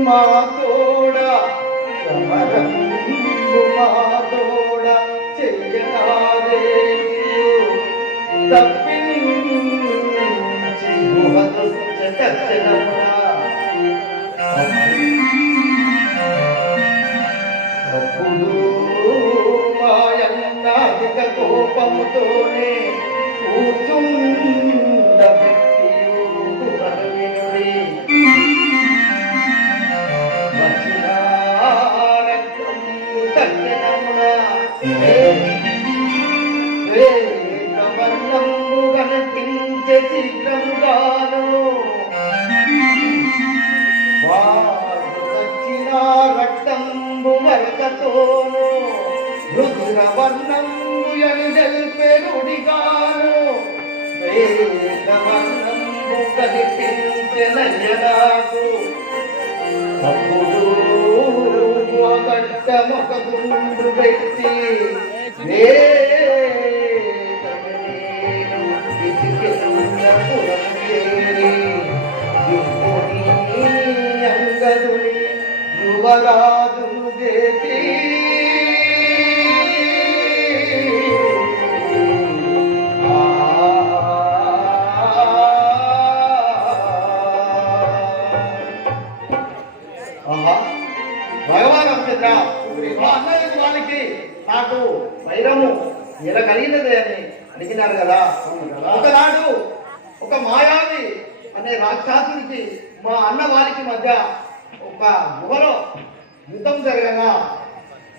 మాతోడా సమరంబు మాతోడా చెయ్యనాదే తప్పించి గుహదుర్చనమునా అప్పుడు మాయన్న అధిక కోపముతోనే కూర్చుండబెట్టియు గుహవినుడి కనిపించే శీఘ్రముగాను వచ్చిన రక్తంబు మరకతోను రుద్రవర్ణంబు ఎనిదెల్పెరుడిగాను వేదవర్ణంబు కనిపించే నయ్యనాకు అప్పుడు గడ్డమొక గుండు పెట్టి అంగదుని యువరాజును చేసి భగవాన్ రామచంద్ర అన్నయ్య వాళ్ళకి నాకు వైరము ఎలా కలిగినదే అని అడిగినారు కదా. ఒకనాడు ఒక మాయావి అనే రాక్షసుడికి మా అన్న వారికి మధ్య ఒక గుహలో యుద్ధం జరగగా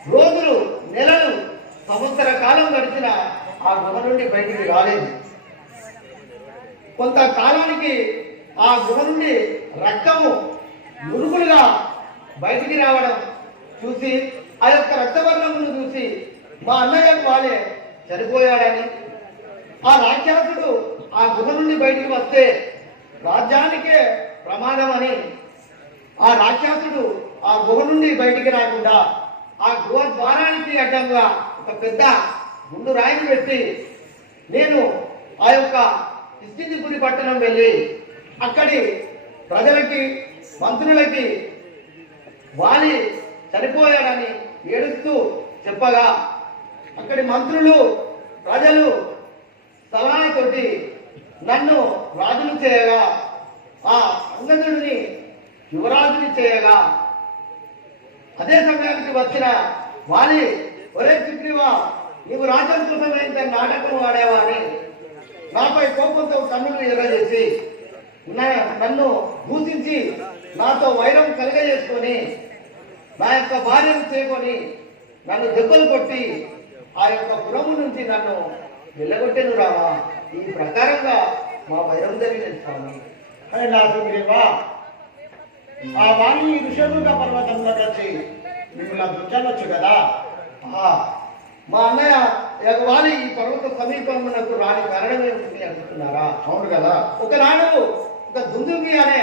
రోజులు నెలలు సంవత్సర కాలం గడిచిన ఆ గుహ నుండి బయటికి రాలేదు. కొంతకాలానికి ఆ గుహ నుండి రక్తము మురుగులుగా బయటికి రావడం చూసి ఆ యొక్క రక్తవర్ణమును చూసి మా అన్నయ్య వాళ్ళే చనిపోయాడని ఆ రాక్షసుడు ఆ గుహ నుండి బయటికి వస్తే రాజ్యానికే ప్రమాదం అని ఆ రాక్షసుడు ఆ గుహ నుండి బయటికి రాకుండా ఆ గుహ ద్వారానికి అడ్డంగా ఒక పెద్ద గుండు రాయిని పెట్టి నేను ఆ యొక్క కిష్కింధపురి పట్టణం వెళ్ళి అక్కడి ప్రజలకి మంత్రులకి వాలి చనిపోయాడని ఏడుస్తూ చెప్పగా అక్కడి మంత్రులు ప్రజలు సలహాతోటి నన్ను రాజును చేయగా ఆ అంగదుడిని యువరాజుని చేయగా అదే సమయానికి వచ్చిన వాలి ఒరే చిత్రివా నీవు రాజ్యం కోసం ఎంత నాటకం ఆడేవా అని నాపై కోపంతో కన్నులు ఎర్రజేసి నన్ను దూషించి నాతో వైరం కలిగజేసుకొని నా యొక్క భార్యను చేకొని నన్ను దెబ్బలు కొట్టి ఆ యొక్క పురము నుంచి నన్ను వెళ్ళగొట్టేను రావా. ఈ ప్రకారంగా మా వైరం జరిగినది స్వామి అని నా సుగ్రీవా ఆ వాణి ఋషభుగ పర్వతంలోకి వచ్చి మిమ్మల్ని దుఃఖాలొచ్చు కదా. మా అన్నయ్య వాలి ఈ పర్వత సమీపమునకు రాని కారణం ఏమిటి అనుకుంటున్నారా? అవును కదా. ఒకనాడు ఒక దుందుగి అనే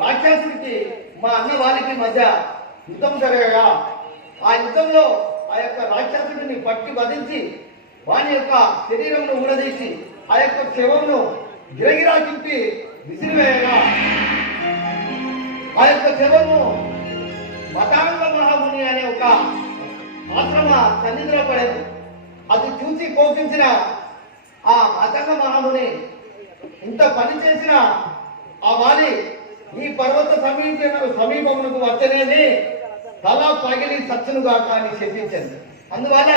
రాక్షసుడికి మా అన్న వారికి మధ్య యుద్ధం జరగగా ఆ యుద్ధంలో ఆ యొక్క రాక్షసుడిని పట్టి వధించి వాని యొక్క శరీరంను ఊడదీసి ఆ యొక్క శవమును గిరగిరా చింపి విసిరివేయగా ఆ యొక్క శవము మతాంగ మహాముని అనే ఒక ఆశ్రమ సన్నిధిలో పడేది. అది చూసి కోపించిన ఆ మతాంగ మహాముని ఇంత పని చేసిన ఆ వాలి ఈ పర్వత సమీపమునకు వచ్చనేది తల పగిలి సచ్చునుగా కానీ శపించింది. అందువల్ల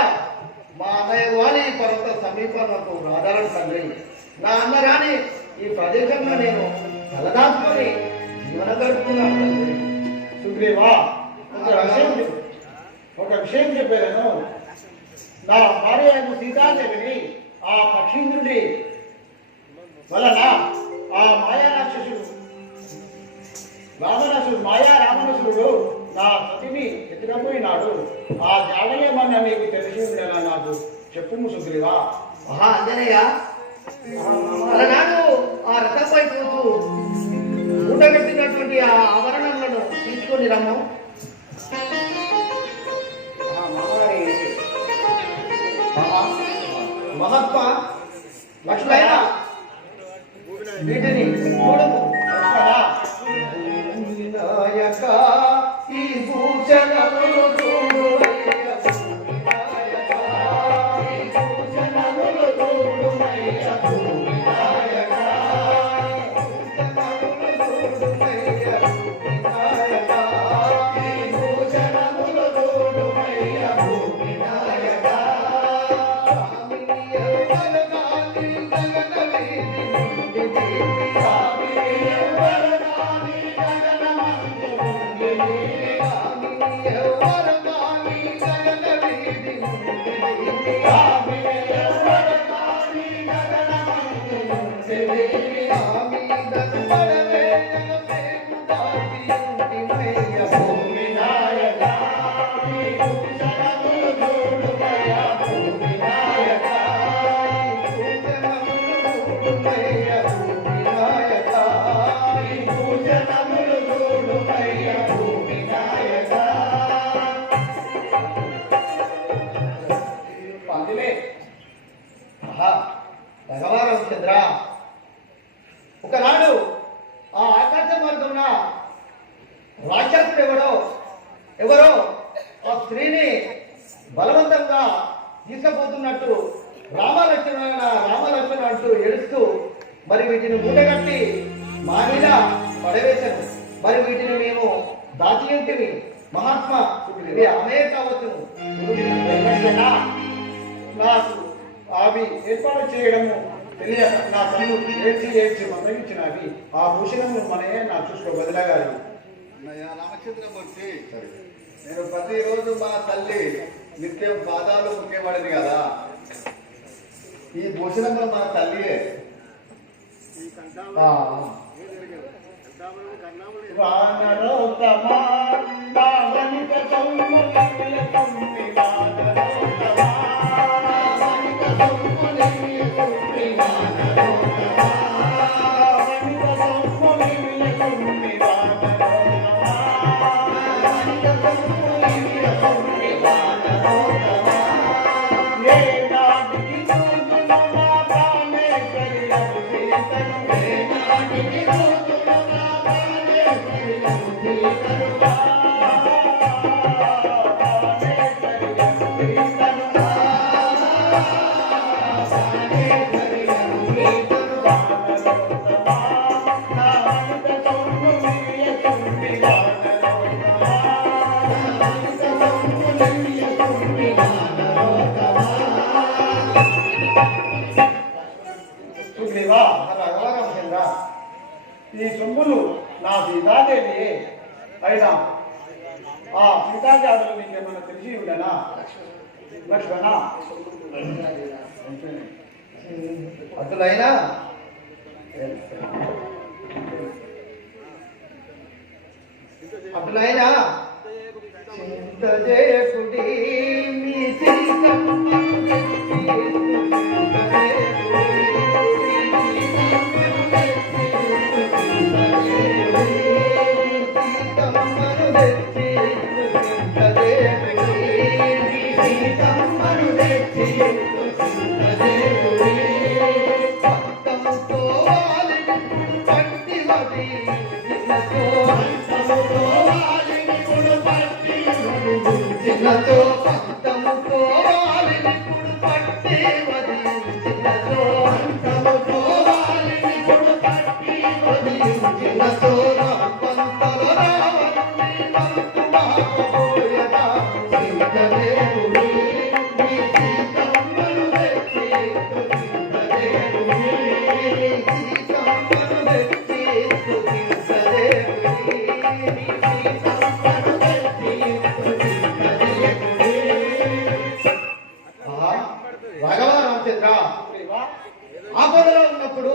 మా అన్నయ్య వాలి పర్వత సమీపమునకు రాధారణ తండ్రి నా అన్న రాని ఈ ప్రదేశంలో నేను తలదాచుకొని జీవన గడుపుతున్నాను తండ్రి. సుగ్రీవా ఒక విషయం చెప్పాను. నా భార్య సీతాదేవిని ఆ పక్షీంద్రుడి వలన ఆ రావణాసురుడు నా సతిని ఎత్తుకపోయినాడు. ఆ జాడలేమన్నా నీకు తెలిసి ఉండేలా నాకు చెప్పుము సుగ్రీవా. మహా అంజనేయ అటులైనా వీటిని చూడము వినాయక ఈ భూషణములు చూడుమయ్య వినాయక ఈ భూషణములు చూడుమయ్య వినాయక భూషణములు చూడుమయ్య వినాయక ఈ భూషణములు చూడుమయ్య వినాయక స్వామి ఎవరగాని జగనవీధి నుండి స్వామి ఎవరగాని జగనమందు నుండి స్వామి ఎవరగాని జగనవీధి నుండి స్వామి ఎవరగాని జగనమందు నుండి స్వామి దర్శనమే జగమేగు దాటి ఇంటిమయ్య భూమినాయక ఈ భూషణములు చూడుమయ్య భూమినాయక ఈ భూషణములు చూడుమయ్య భూమినాయక ఈ భూషణములు చూడుమయ్య భూమినాయక పందిలే ఆహా భగవాన్ చంద్ర ఒకనాడు ఆ ఆకాశ మార్గమున రాక్షసుడు ఎవరో ఆ స్త్రీని బలవంతంగా తీసుకుపోతున్నట్టు రామలక్ష్మణ అంటూ ఏడుస్తూ మరి వీటిని మూటగట్టి మా మీద పడవేశాను. మరి వీటిని మేము దాచి ఉంటివి మహాత్మా ఇవి అమే కావచ్చు. వెంకటేశ్వరా, నాకు అవి ఏర్పాటు చేయడము తెలియక నా కన్ను ఏడ్చి మందగించినవి. ఆ భూషణము మనయే నా చూసుకో బదిలగాలి. రామచంద్రమూర్తి, నేను ప్రతిరోజు మా తల్లి నిత్యం పాదాలు ముఖ్యపడింది కదా. ఈ భూషణము మా తల్లియే. వానరోత్తమా దావనిక సౌమ్యముల కుంటి వానరోత్తమా దావనిక సౌమ్యముల కుంటి వానరోత్తమా దావనిక సౌమ్యముల కుంటి వానరోత్తమా దావనిక సౌమ్యముల కుంటి వానరోత్తమా ఏ నాటికి చూతున్న నా ప్రాణేశ్వరి అభిషేకము ఏ నాటికి చూతున్న నా ప్రాణేశ్వరి అభిషేకము చూడలేవా రామచంద్ర ఈ సొమ్ములు నా సీతాదేవి అయినా ఆ సీతాజాతులు నీకేమన్నా తెలిసి ఉండనా లక్ష్మణ? అటులైనా అటులైనా చింత చేయకుడి మీ సీతమ్మను చిన్నతో పంతముతో వాలినిప్పుడు పట్టి వదిలించినతో పంతముతో వాలినిప్పుడు పట్టి వదిలించినతో పంతలో రావణుని వంతు మాకపోయగా చింతదేవుని నీ సీతమ్మను తెచ్చి చింతదేవుని నీ సీతమ్మను తెచ్చి చింతదేవుని నీ సీతమ్మను తెచ్చి రాఘవ రామచంద్ర, ఆపదలో ఉన్నప్పుడు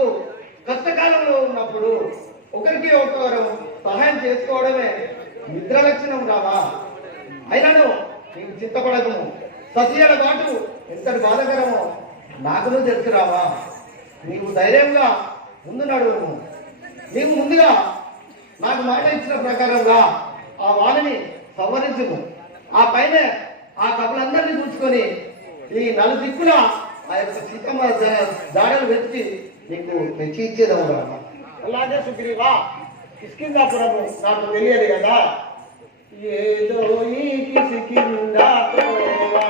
కష్టకాలంలో ఉన్నప్పుడు ఒకరికి ఒకరు సహాయం చేసుకోవడమే మిత్ర లక్షణం రావా. అయినను నీకు చింతపడకము. సతీయల బాటు ఎంతటి బాధకరమో నాకును తెలుసు రావా. నీవు ధైర్యంగా ముందు నడువును. నీవు ముందుగా నాకు మాట ఇచ్చిన ప్రకారంగా ఆ వాణిని సంవరించుము. ఆ పైన ఆ కపులందరినీ చూసుకొని ఈ నలుదిక్కుల ఆ యొక్క సీతమ్మ దాడలు వెతికి నీకు తెచ్చి ఇచ్చేదవురా. అలాగే సుగ్రీవా, కిష్కిందాపురము నాకు తెలియదు కదా. ఏదో ఈ కిష్కిందా తోవా,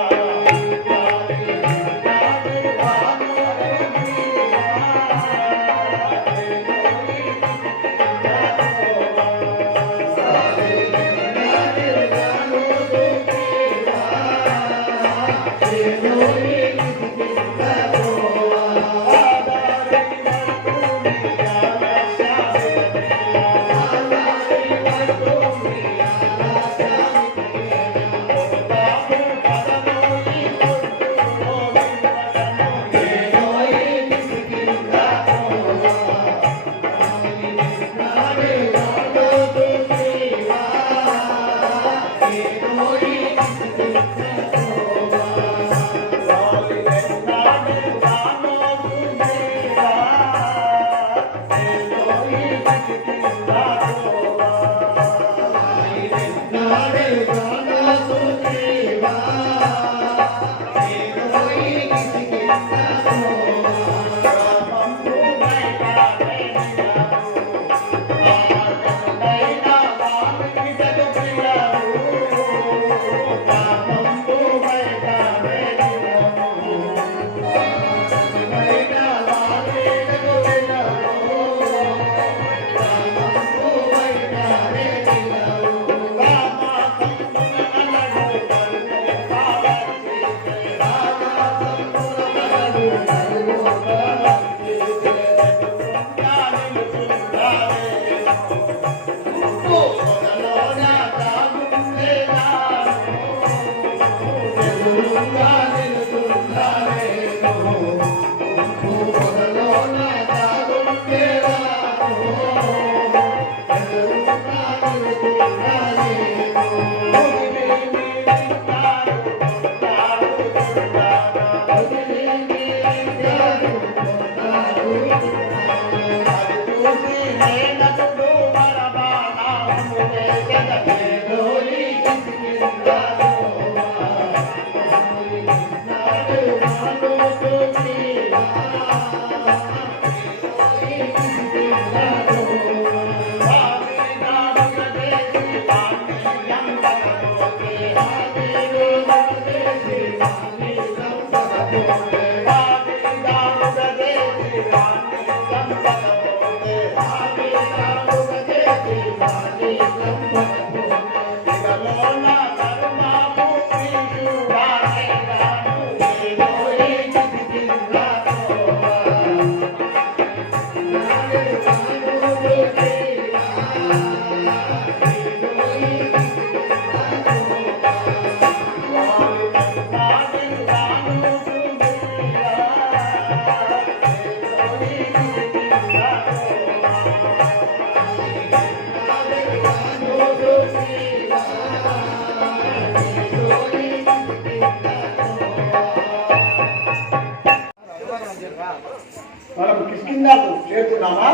మనం కిష్కిందాకు చేరుకున్నామా?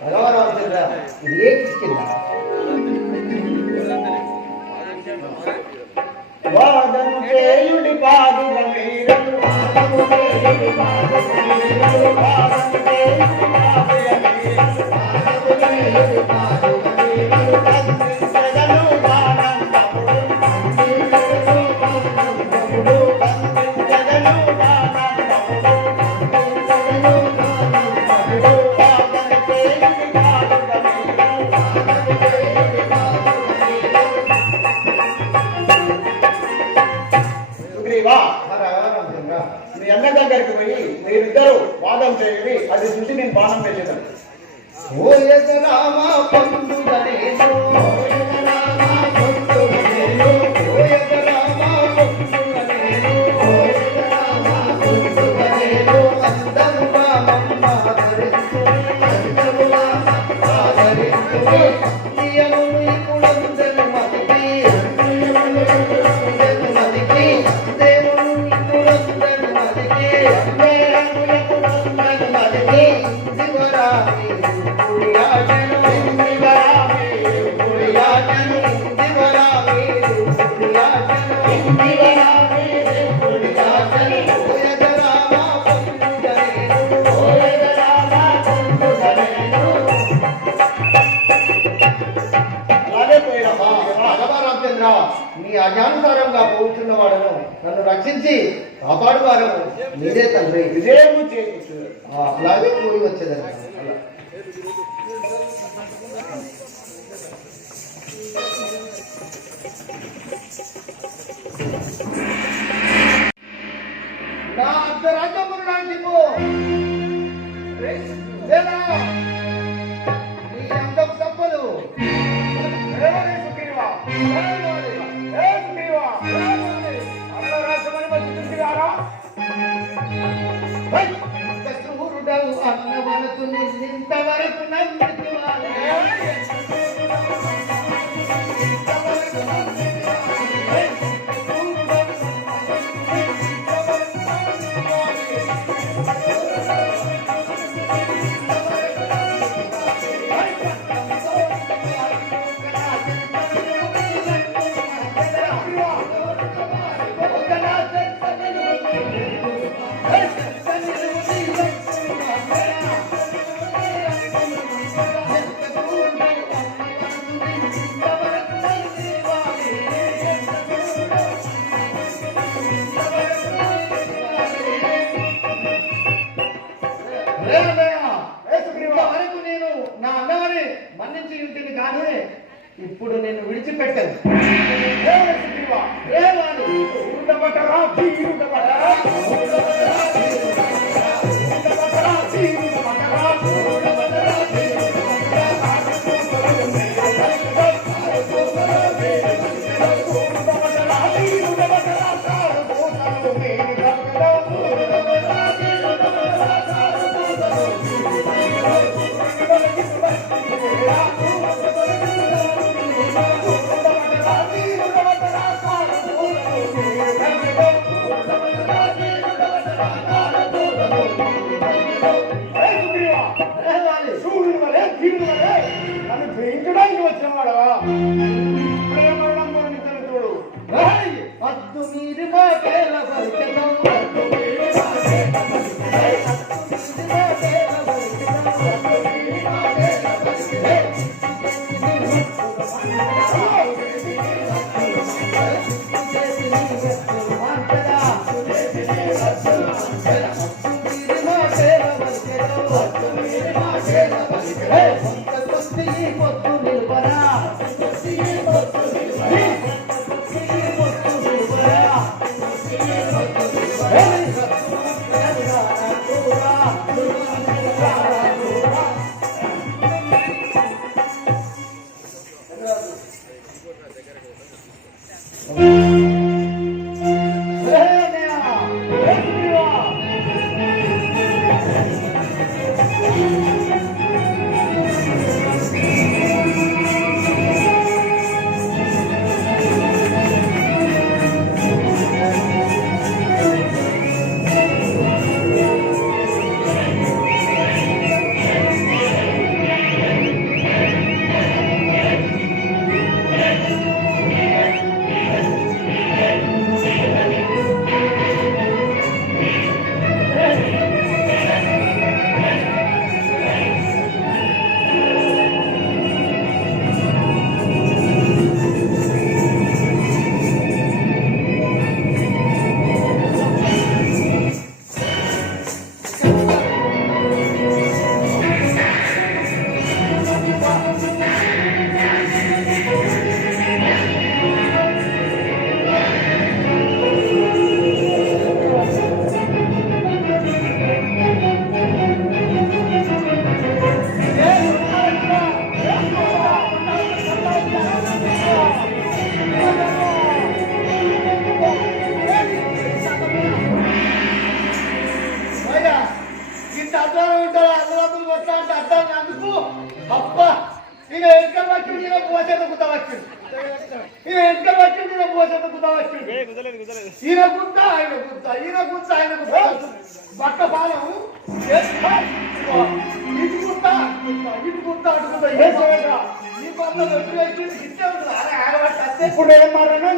భగవాన్ ఇది ఏ కిష్కిందా? వాదము చేయుడి పాదుల మీరలు, వాదము చేయుడి పాదుల మీరలు, వాదము చేయుడి పాదుల మీరలు, వాదము చేయుడి పాదుల మీరలు, కందించెదను దానంతముడు, కందించెదను దానంతముడు, కందించెదను దానంతముడు, కందించెదను దానంతముడు, వాదము చేయుడి పాదుల మీరలు, వాదము చేయుడి పాదుల మీరలు. మీ అన్న దగ్గరికి పోయి మీరిద్దరు వాదం చేయండి, అది చూసి నేను బాణం వేసేదాను. ఓ యజరామ పండుగనేను, ఓ యజరామ పండుగనేను, ఓ యజరామ పండుగనేను, ఓ యజరామ పండుగనేను, అందముగా మమ్మ ఆదరించుని, అందముగా ఆదరించుని, నియము ఇప్పుడందరు మదికి, అందరు మదికి, దేవుడు ఇప్పుడందరు మదికి, అందరు మదికి, శివరామి నీ అజ్ఞానుసారంగా పోతున్న వాడను నన్ను రక్షించి కాపాడు వారము మీరే తండ్రి. విజయము చేకూర్చు. అలాగే కూడి వచ్చేదని అలా నా అర్ధరాజ్యమును లేదా నీ అందపు తప్పలు శత్రువురుడవు అన్నవరకు నిన్నింతవరకు నమ్మితువాలే. ఇంతవరకు నేను నా అన్నవని మన్నించి ఉంటుంది కానీ ఇప్పుడు నేను విడిచిపెట్టాను. నన్ను జయించడానికి వచ్చిన వాడవా? చూడు పద్దు మీరు మాటల పొద్దు నిలువరా బట్ట పాలం ఇప్పుడు ఏం మరణం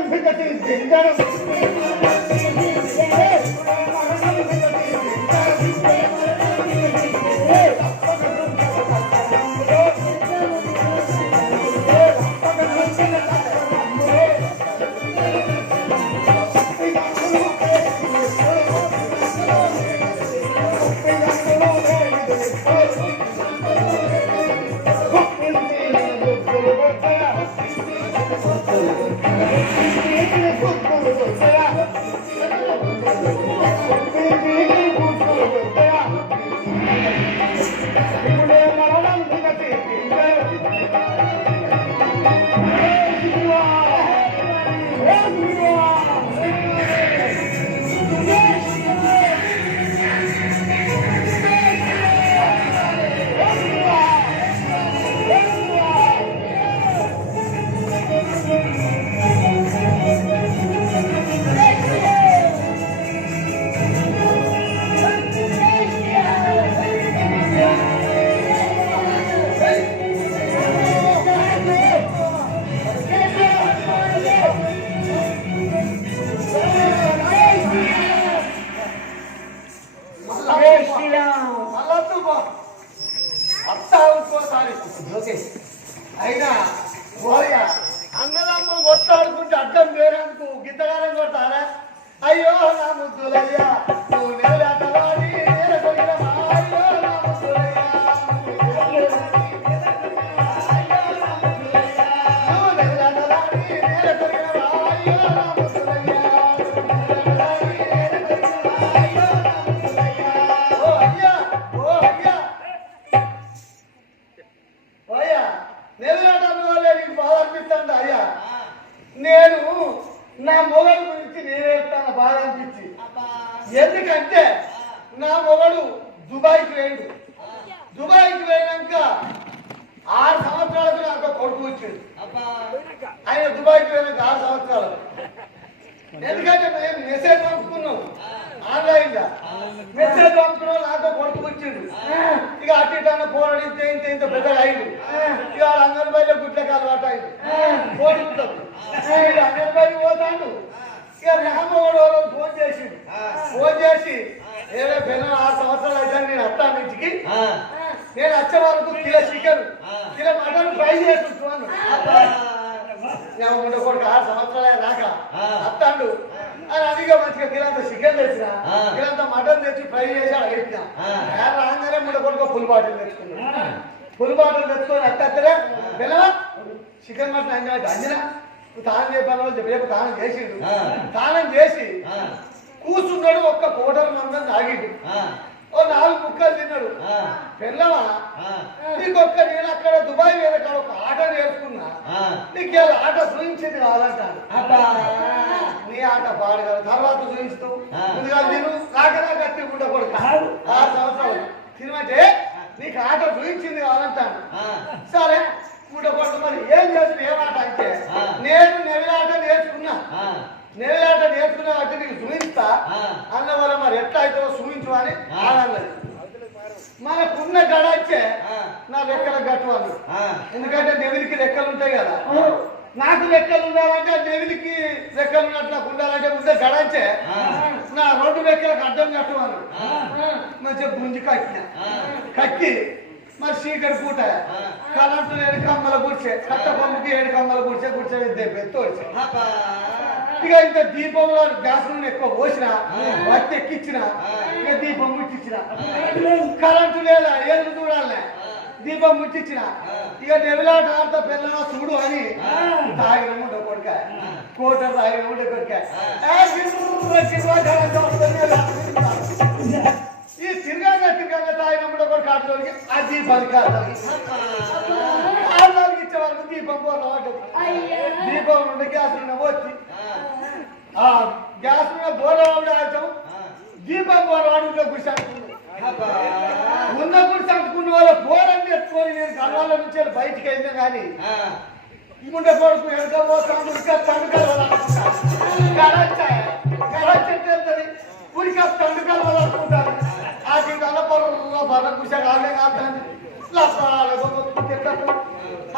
అయినా పోయా అన్నదమ్ములు కొట్లాడుకుంటే అడ్డం వేరేందుకు గిత్తగానే కొడతారా? అయ్యో నా ముద్దులయ్యా నువ్వు నెలలాటవాడి నేల కొరిగినవా? అయ్యో నా ముద్దులయ్యా నువ్వు నెలలాటవాడి నేల కొరిగినవా? అయ్యో నా ముద్దులయ్యా ఓ అయ్యా ఓ అయ్యా అయ్యా నెలలాటం వల్లే నీకు బాధ అనిపిస్తుంది అయ్యా. నేను నా మొగడు గురించి నేనేస్తాను బాధ అనిపించి. ఎందుకంటే నా మొగడు దుబాయ్కి వేయండు. దుబాయ్కి పోయినాక 6 సంవత్సరాలకు నాకు కొడుకు వచ్చింది. ఆయన దుబాయ్కి పోయినాక 6 సంవత్సరాలు. ఎందుకంటే మేము మెసేజ్ పంపుకున్నాం ఆన్లైన్ గా. మెసేజ్ పంపుకున్నాం నాకు కొడుకు వచ్చిండు. ఇక అటు ఇటు పోరాడితే ఇంత ఇంత పెద్దగా అయిండు. ఇక అంగన్వాడీలో గుడ్లకి అలవాటు అయింది. పోడుకుంటాడు అంగన్వాడీ పోతాడు. ఇక రామోడు ఫోన్ చేసిండు. ఫోన్ చేసి ఏదో పిల్లలు 6 సంవత్సరాలు అయితే నేను వస్తాను ఇంటికి. నేను వచ్చే వరకు kilo chicken kilo mutton fry చేస్తున్నాను. కొడుకు 6 సంవత్సరాలు దాకా వస్తాడు అని అదిగా మంచిగా కిలంత చికెన్ తెచ్చిన కిలంత మటన్ తెచ్చి ఫ్రై చేసి అడిగిన. రాగానే ముందు కొడుకు ఫుల్ బాటిల్ తెచ్చుకున్నాను. ఫుల్ బాటిల్ తెచ్చుకొని అత్తరా పిల్లవా చికెన్ మటన్ అంజనా అంజనా తానం చెప్పాను రేపు తానం చేసిండు. తానం చేసి కూర్చున్నాడు. ఒక్క కోటల మందం తాగిండు. ఓ 4 ముక్కలు తిన్నాడు. పిల్లవా నీకొక్క నేను అక్కడ దుబాయ్ మీద ఒక ఆట నేర్చుకున్నా. నీకు ఆట చూపించింది కావాలంటాడు. నీ ఆట పాడు కదా తర్వాత చూపిస్తూ ముందుగా తిను నాకనా కత్తి కూడా కొడుకు 6 సంవత్సరాలు తినమంటే నీకు ఆట చూపించింది కావాలంటాడు. సరే కూడా కొడుకు మరి ఏం చేసిన ఏమాట అంటే నేను నెవిలాట నేర్చుకున్నా. నెవిలాట నేర్చుకున్నా అంటే నీకు చూపిస్తా అన్న వల్ల మరి ఎట్లా అవుతుందో చూపించు అని ఆనన్నది. మనకున్న గడచ్చే నా రెక్కల గట్టు వాళ్ళు. ఎందుకంటే నెవిలికి రెక్కలు ఉంటాయి కదా. నాకు రెక్కలు ఉండాలంటే నెవిలికి రెక్కలు ఉన్నట్టు నాకు ఉండాలంటే ముందే గడచ్చే నా 2 రెక్కలకు అడ్డం కట్టు వాళ్ళు. మంచిగా గుంజి కట్టిన కట్టి మరి చీకటి పూట కరెంటు 7 కమ్మల కూర్చే కట్ట పంపుకి 7 కమ్మల కూర్చే తోడిచే. ఇక ఇంత దీపంలో గ్యాస్ నూనె ఎక్కువ పోసిన వత్తి ఎక్కించిన. ఇక దీపం ముట్టించిన. కరెంటు లేదా ఏళ్ళు చూడాలే దీపం ముట్టించిన. ఇక నెవిలాట ఆడతా పిల్లల చూడు అని తాగిన ఉండ కొడుక కోటర్ తాగిన ఉండ కొడుక ఈ తిరగంగా తాగిన ఉండ కొడుకు ఆటలోకి ఆ దీపానికి ఆటలోకి ఇచ్చే వరకు దీపం పోరాడు. దీపం ఉండే గ్యాస్ నూనె వచ్చి ఆ గ్యాస్ మీద బోరవాడు ఆడటం దీపం బోరవాడు గుడి అంటుకుంది. ఉన్న గుడి అంటుకున్న వాళ్ళ బోరని ఎత్తుకొని నేను గర్వాల నుంచి బయటికి వెళ్ళినా కానీ ముండే కొడుకు వెనక పోతాను తండుకలు వెళ్తుంది ఉడికి తండుకలు వదలుకుంటారు. ఆ కింద బర్ర కుషా కాలే కాదు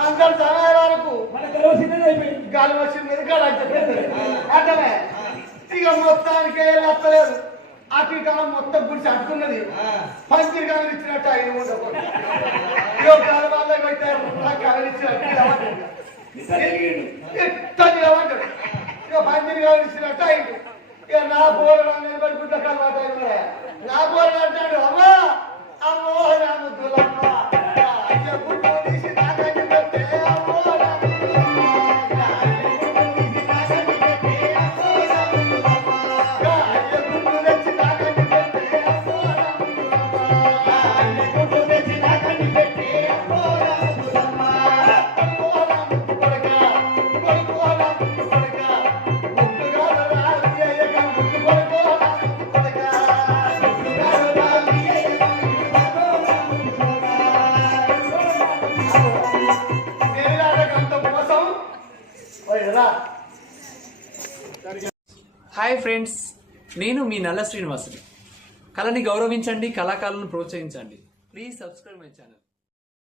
అందరు సమయాలకు గాలి వచ్చింది అర్థమే. ఇక మొత్తానికి వెళ్ళలేదు. అటు కాలం మొత్తం గుడిసి అట్టుకున్నది. పందిరి కాలం ఇచ్చినట్టు ఆయన ఉండకూడదు. గాలి వాళ్ళే పెట్టారు కాలం ఇచ్చినట్టు నిలబడ్డాడు. ఇక పందిరి కాలం ఇచ్చినట్టు అయింది. ఇక నా పోరు నిలబడుకుంటే కలవాటు అయినా నా పోరు అంటాడు అమ్మా అమ్మో నా ముద్దులమ్మ గుడ్డు తీసి నాకని పెట్టే అమ్మో నా ముద్దులమ్మ రా. హాయ్ ఫ్రెండ్స్, నేను మీ నల్ల శ్రీనివాసుని. కళని గౌరవించండి, కళాకారులను ప్రోత్సహించండి. Please subscribe my channel.